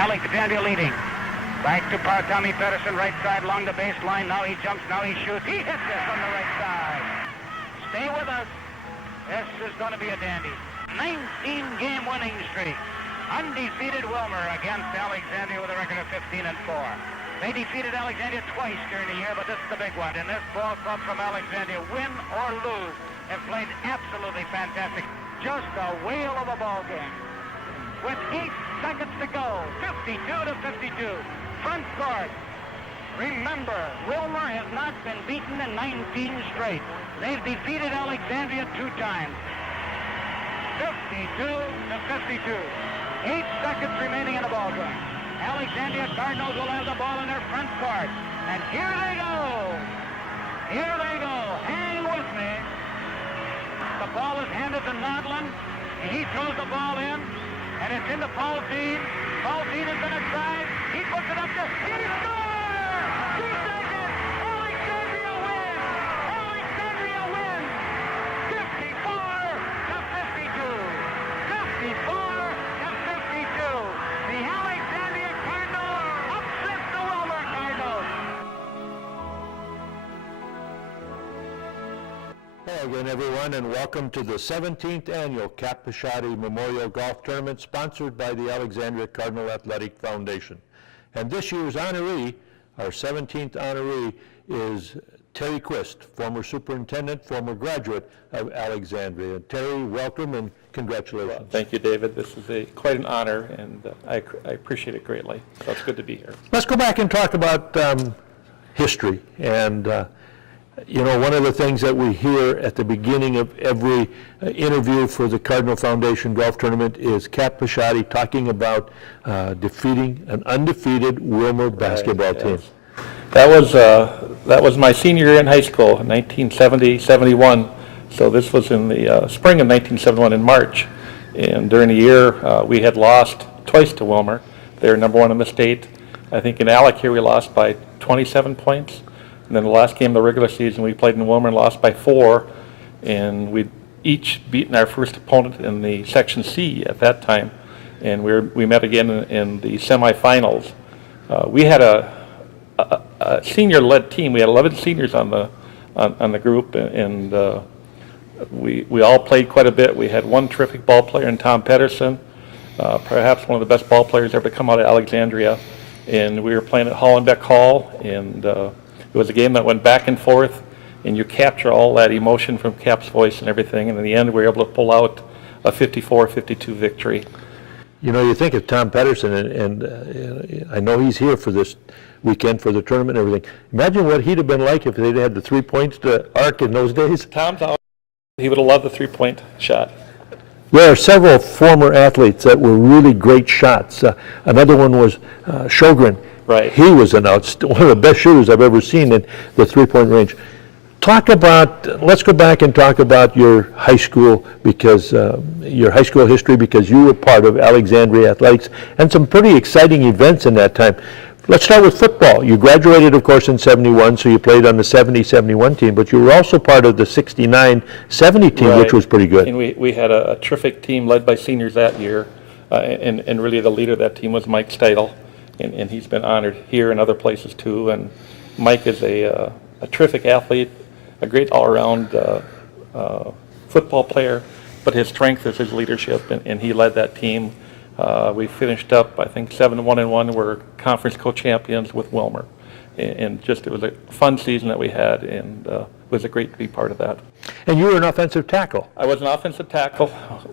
Alexandria leading. Back to Tommy Pedersen, right side along the baseline. Now he jumps, now he shoots. He hits this on the right side. Stay with us. This is going to be a dandy. 19-game winning streak. Undefeated Wilmer against Alexandria with a record of 15-4. They defeated Alexandria twice during the year, but this is the big one. And this ball club from Alexandria, win or lose, have played absolutely fantastic. Just a whale of a ball game. With 8 seconds to go, 52-52. Front court. Remember, Wilmer has not been beaten in 19 straight. They've defeated Alexandria 2 times. 52-52. 8 seconds remaining in the ball game. Alexandria Cardinals will have the ball in their front court. And here they go. Here they go. Hang with me. The ball is handed to Nodlin. And he throws the ball in. And it's into Paul Dean. Paul Dean is going to drive. He puts it up there. He scores! 2 seconds. Alexandria wins. Alexandria wins. 54-52. 54-52. The Alexandria Cardinals upset the Wilmer Cardinals. Hello again, everyone, and welcome to the 17th Annual Cap Pisciotti Memorial Golf Tournament, sponsored by the Alexandria Cardinal Athletic Foundation. And this year's honoree, our 17th honoree, is Terry Quist, former superintendent, former graduate of Alexandria. Terry, welcome and congratulations. Well, thank you, David. This is quite an honor, and I appreciate it greatly. So it's good to be here. Let's go back and talk about history. And you know, one of the things that we hear at the beginning of every interview for the Cardinal Foundation Golf Tournament is Cap Pisciotti talking about defeating an undefeated Wilmer basketball team. That was my senior year in high school, 1970-71. So this was in the spring of 1971 in March. And during the year, we had lost twice to Wilmer. They were number 1 in the state. I think in Alec here we lost by 27 points. And then the last game of the regular season, we played in Wilmer and lost by 4. And we'd each beaten our first opponent in the Section C at that time. And we met again in the semifinals. We had a senior-led team. We had 11 seniors on the group, and we all played quite a bit. We had one terrific ball player in Tom Pedersen, perhaps one of the best ball players ever to come out of Alexandria. And we were playing at Hollenbeck Hall, and it was a game that went back and forth, and you capture all that emotion from Cap's voice and everything, and in the end we were able to pull out a 54-52 victory. You know, you think of Tom Pedersen, and I know he's here for this weekend for the tournament and everything. Imagine what he'd have been like if they'd had the 3 points to arc in those days. Tom's out. He would have loved the three-point shot. There are several former athletes that were really great shots. Another one was Sjogren. Right. He was one of the best shooters I've ever seen in the three-point range. Let's go back and talk about your high school, because your high school history, because you were part of Alexandria Athletics and some pretty exciting events in that time. Let's start with football. You graduated, of course, in 71, so you played on the 70-71 team, but you were also part of the 69-70 team, right, which was pretty good. And we had a terrific team led by seniors that year, and really the leader of that team was Mike Steidel, and he's been honored here and other places too. And Mike is a terrific athlete, a great all-around football player, but his strength is his leadership, and he led that team. We finished up, I think, 7-1-1. We're conference co-champions with Wilmer, and just it was a fun season that we had, and it was a great to be part of that. And you were an offensive tackle. I was an offensive tackle.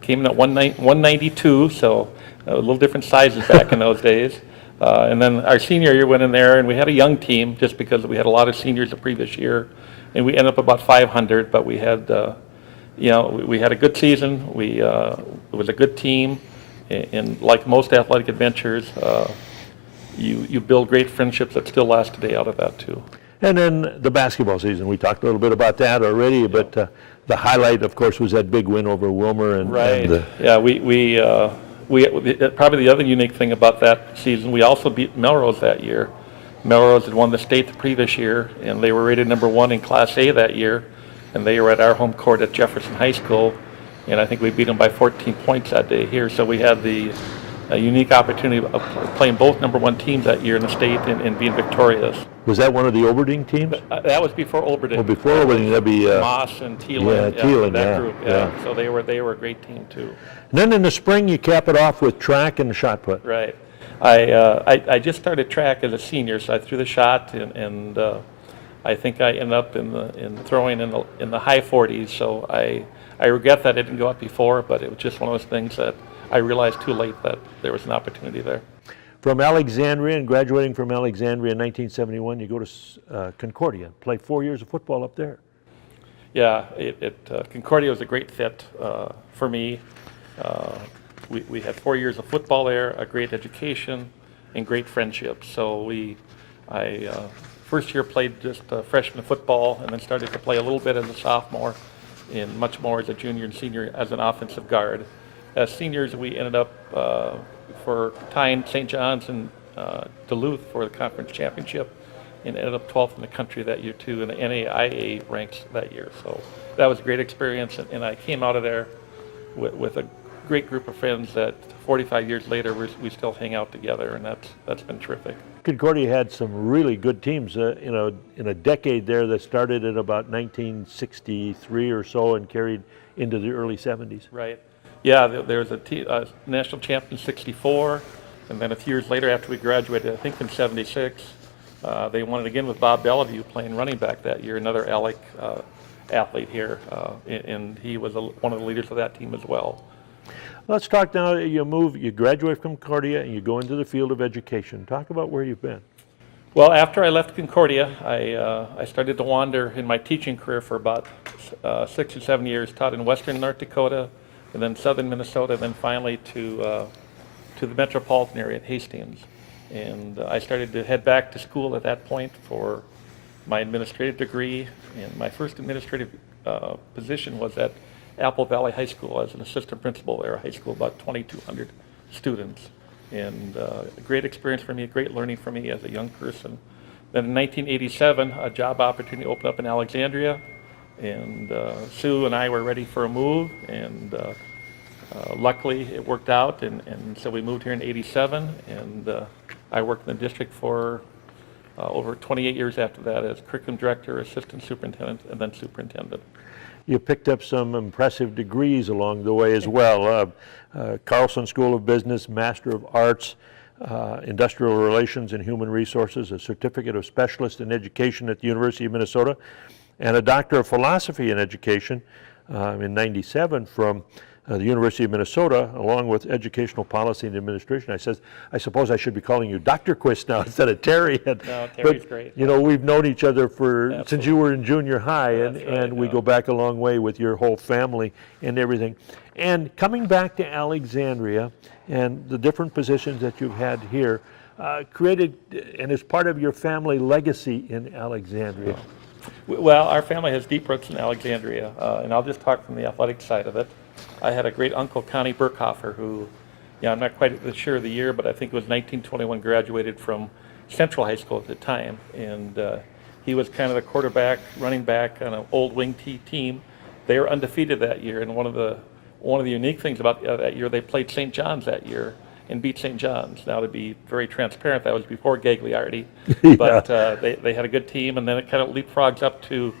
Came in at 192, so a little different sizes back in those days. And then our senior year went in there, and we had a young team just because we had a lot of seniors the previous year, and we ended up about 500. But we had, we had a good season. It was a good team. And like most athletic adventures, you build great friendships that still last today out of that too. And then the basketball season, we talked a little bit about that already, but the highlight, of course, was that big win over Wilmer. Right. Probably the other unique thing about that season, we also beat Melrose that year. Melrose had won the state the previous year, and they were rated number 1 in Class A that year, and they were at our home court at Jefferson High School. And I think we beat them by 14 points that day here. So we had the a unique opportunity of playing both #1 teams that year in the state and being victorious. Was that one of the Oberding teams? That was before Oberding. Well, before Oberding, that'd be Moss and Thielen. Thielen, that group. So they were a great team too. And then in the spring, you cap it off with track and shot put. Right. I just started track as a senior, so I threw the shot, and I think I ended up in throwing in the high 40s. So I regret that I didn't go up before, but it was just one of those things that I realized too late that there was an opportunity there. From Alexandria, and graduating from Alexandria in 1971, you go to Concordia, play 4 years of football up there. Yeah, Concordia was a great fit for me. We had 4 years of football there, a great education, and great friendships. So I first year played just freshman football, and then started to play a little bit as a sophomore, and much more as a junior and senior as an offensive guard. As seniors, we ended up for tying St. John's and Duluth for the conference championship, and ended up 12th in the country that year too, in the NAIA ranks that year. So that was a great experience, and I came out of there with a great group of friends that 45 years later we still hang out together, and that's been terrific. Concordia had some really good teams in a decade there that started at about 1963 or so and carried into the early 70s. Right. Yeah, there was a national champion in '64, and then a few years later after we graduated, I think in '76, they won it again with Bob Bellevue playing running back that year, another Alec athlete here, and he was one of the leaders of that team as well. Let's talk now, you graduate from Concordia and you go into the field of education. Talk about where you've been. Well, after I left Concordia, I started to wander in my teaching career for about 6 or 7 years, taught in western North Dakota, and then southern Minnesota, and then finally to the metropolitan area at Hastings. And I started to head back to school at that point for my administrative degree, and my first administrative position was at Apple Valley High School as an assistant principal there, a high school about 2,200 students. And a great experience for me, a great learning for me as a young person. Then in 1987, a job opportunity opened up in Alexandria, and Sue and I were ready for a move, and luckily it worked out, and so we moved here in '87, and I worked in the district for over 28 years after that as curriculum director, assistant superintendent, and then superintendent. You picked up some impressive degrees along the way as well. Carlson School of Business, Master of Arts, Industrial Relations and Human Resources, a Certificate of Specialist in Education at the University of Minnesota, and a Doctor of Philosophy in Education in '97 from the University of Minnesota, along with Educational Policy and Administration. I suppose I should be calling you Dr. Quist now instead of Terry. No, Terry's great. You know, we've known each other since you were in junior high, and we go back a long way with your whole family and everything. And coming back to Alexandria and the different positions that you've had here, created and is part of your family legacy in Alexandria. Well, our family has deep roots in Alexandria, and I'll just talk from the athletic side of it. I had a great uncle, Connie Burkhofer, who, I'm not quite sure of the year, but I think it was 1921, graduated from Central High School at the time, and he was kind of the quarterback, running back on an old wing team. They were undefeated that year, and one of the unique things about that year, they played St. John's that year and beat St. John's. Now, to be very transparent, that was before Gagliardi, Yeah. but they had a good team, and then it kind of leapfrogs up to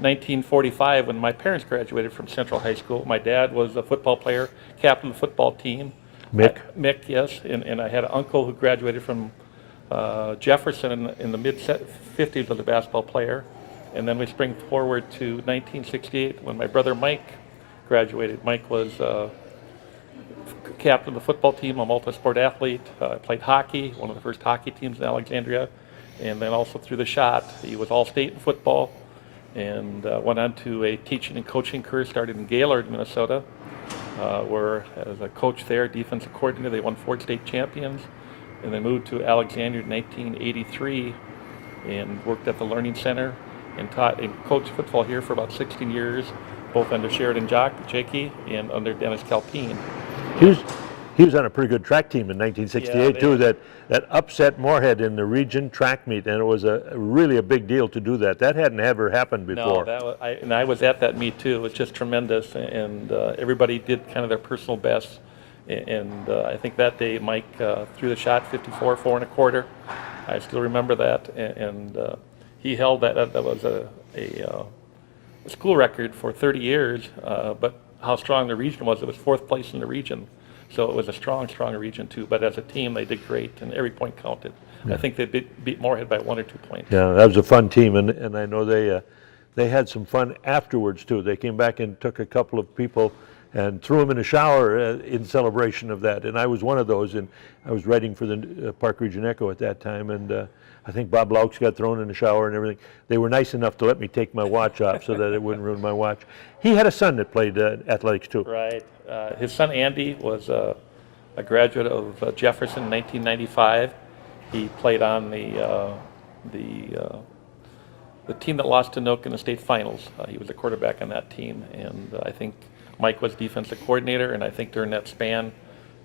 1945 when my parents graduated from Central High School. My dad was a football player, captain of the football team. Mick? Mick, yes, and I had an uncle who graduated from Jefferson in the mid-50s as a basketball player. And then we spring forward to 1968 when my brother Mike graduated. Mike was captain of the football team, a multi-sport athlete, played hockey, one of the first hockey teams in Alexandria, and then also threw the shot. He was all-state in football, and went on to a teaching and coaching career, started in Gaylord, Minnesota, where as a coach there, defensive coordinator, they won 4 state champions, and they moved to Alexandria in 1983 and worked at the Learning Center and taught and coached football here for about 16 years, both under Sheridan Jakey and under Dennis Calpine. He was on a pretty good track team in 1968 too. That upset Moorhead in the region track meet, and it was really a big deal to do that. That hadn't ever happened before. No, I was at that meet too. It was just tremendous, and everybody did kind of their personal best. And I think that day Mike threw the shot 54, 4 1/4. I still remember that, and he held that. That was a school record for 30 years. But how strong the region was, it was 4th place in the region, so it was a strong region too. But as a team, they did great, and every point counted. Yeah. I think they beat Moorhead by 1 or 2 points. Yeah, that was a fun team, and I know they had some fun afterwards too. They came back and took a couple of people and threw them in a shower in celebration of that. And I was one of those, and I was writing for the Park Region Echo at that time, and I think Bob Laux got thrown in the shower and everything. They were nice enough to let me take my watch off so that it wouldn't ruin my watch. He had a son that played athletics too. Right. His son Andy was a graduate of Jefferson in 1995. He played on the team that lost to Nook in the state finals. He was a quarterback on that team, and I think Mike was defensive coordinator, and I think during that span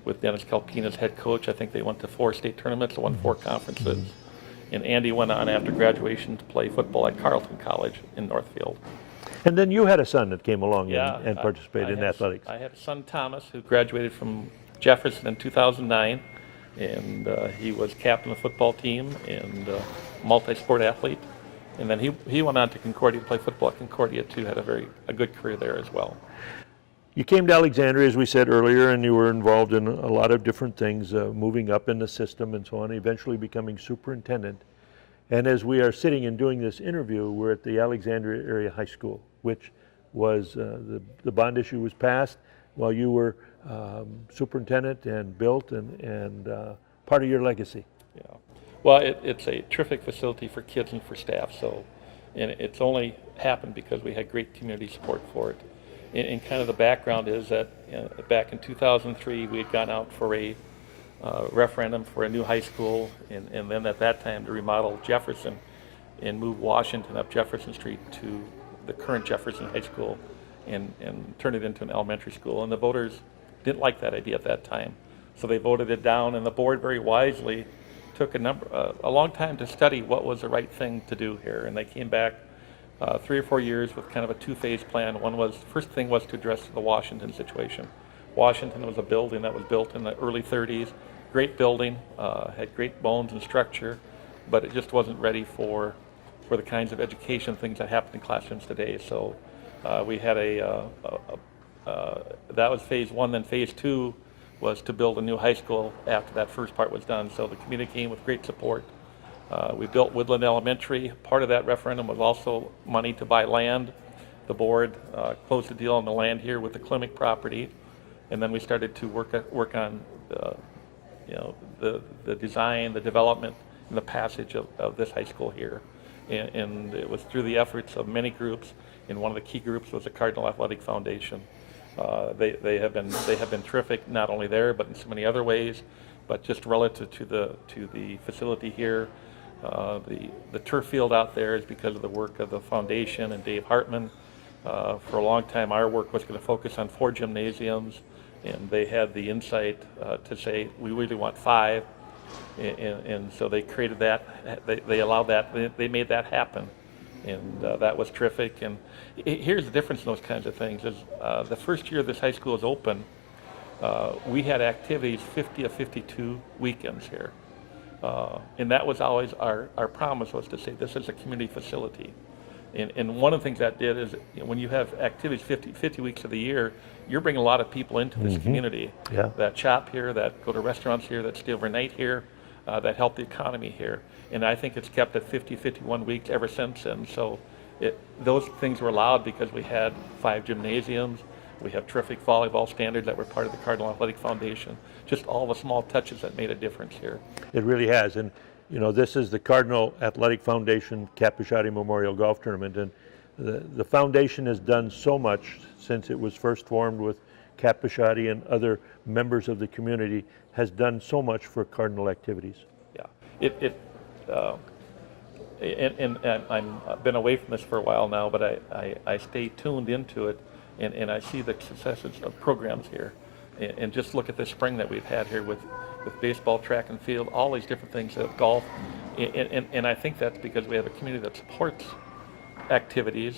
with Dennis Calpine as head coach, I think they went to 4 state tournaments, won 4 conferences. And Andy went on after graduation to play football at Carleton College in Northfield. And then you had a son that came along Yeah, and participated in athletics. I had a son, Thomas, who graduated from Jefferson in 2009, and he was captain of the football team and multi-sport athlete. And then he went on to Concordia to play football at Concordia too, had a good career there as well. You came to Alexandria, as we said earlier, and you were involved in a lot of different things, moving up in the system and so on, eventually becoming superintendent. And as we are sitting and doing this interview, we're at the Alexandria Area High School, which was, the bond issue was passed while you were superintendent and built and part of your legacy. Yeah. Well, it's a terrific facility for kids and for staff, and it's only happened because we had great community support for it. And kind of the background is that back in 2003, we had gone out for a referendum for a new high school, and then at that time to remodel Jefferson and move Washington up Jefferson Street to the current Jefferson High School and turn it into an elementary school. And the voters didn't like that idea at that time, so they voted it down, and the board very wisely took a long time to study what was the right thing to do here, and they came back 3 or 4 years with kind of a 2-phase plan. First thing was to address the Washington situation. Washington was a building that was built in the early 30s, great building, had great bones and structure, but it just wasn't ready for the kinds of education things that happen in classrooms today. So we had that was phase 1. Then phase 2 was to build a new high school after that first part was done. So the community came with great support. We built Woodland Elementary. Part of that referendum was also money to buy land. The board closed the deal on the land here with the Klimek property, and then we started to work on the design, the development, and the passage of this high school here. And it was through the efforts of many groups, and one of the key groups was the Cardinal Athletic Foundation. They have been terrific, not only there but in so many other ways, but just relative to the facility here. The turf field out there is because of the work of the foundation and Dave Hartman. For a long time, our work was going to focus on 4 gymnasiums, and they had the insight to say, we really want 5, and so they created that, they allowed that, they made that happen, and that was terrific. And here's the difference in those kinds of things, is the first year this high school was open, we had activities 50 of 52 weekends here. And that was always our promise, was to say this is a community facility. And one of the things that did is, when you have activities 50 weeks of the year, you're bringing a lot of people into this community that shop here, that go to restaurants here, that stay overnight here, that help the economy here. And I think it's kept at 50, 51 weeks ever since. And so those things were allowed because we had 5 gymnasiums. We have terrific volleyball standards that were part of the Cardinal Athletic Foundation. Just all the small touches that made a difference here. It really has. And this is the Cardinal Athletic Foundation Capisciati Memorial Golf Tournament, and the foundation has done so much since it was first formed with Capisciati and other members of the community, has done so much for Cardinal activities. Yeah, and I've been away from this for a while now, but I stay tuned into it, and I see the successes of programs here. And just look at the spring that we've had here with baseball, track and field, all these different things, golf. And I think that's because we have a community that supports activities.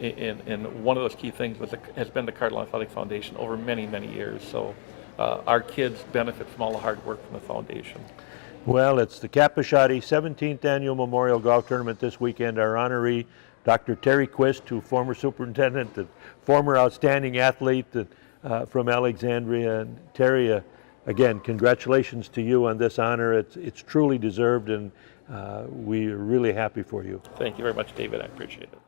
And one of those key things has been the Cardinal Athletic Foundation over many, many years. So our kids benefit from all the hard work from the foundation. Well, it's the Capashotti 17th Annual Memorial Golf Tournament this weekend. Our honoree, Dr. Terry Quist, who former superintendent and former outstanding athlete from Alexandria. And Terry, again, congratulations to you on this honor. It's truly deserved, and we're really happy for you. Thank you very much, David. I appreciate it.